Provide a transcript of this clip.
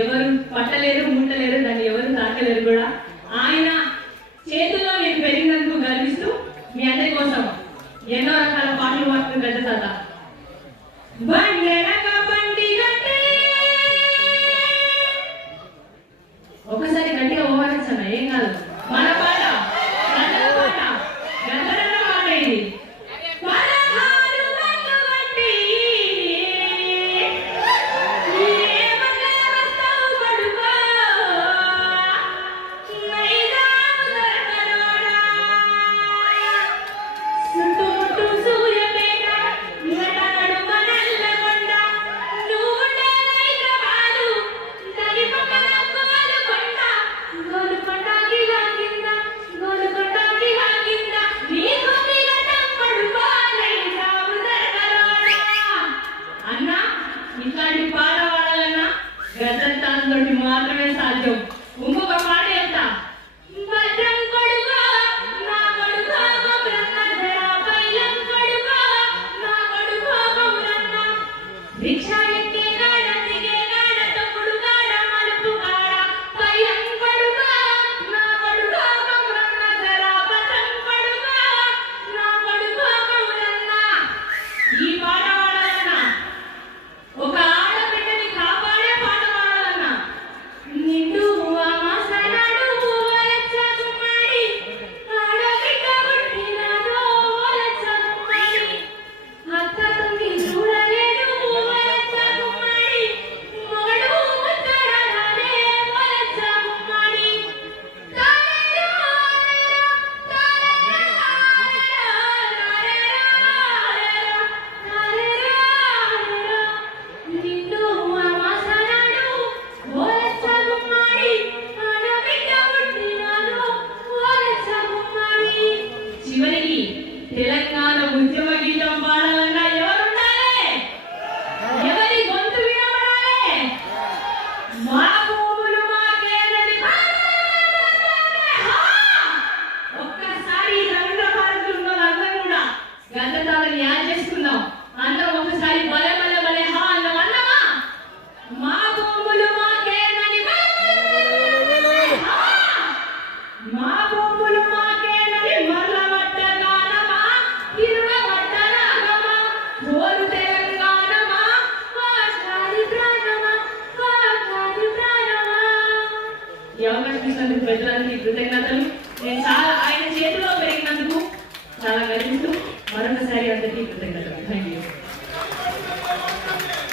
ఎవరు పట్టలేరు ముట్టలేరు, దాన్ని ఎవరు తాకలేరు కూడా. ఆయన చేతుల్లో నేను పెరిగినందుకు గర్విస్తూ మీ అందరి కోసం ఎన్నో రకాల పాటలు మాత్రం గడ్డ తాత. ఒకసారి గట్టిగా ఓవరచ్చన్న, ఏం కాదు, మన పాట గంటల పాట, గంటల పాట ఇది. ఇట్లాంటి పాట పాడాలన్నా గజల్ తాతతోటి మాత్రమే సాధ్యం.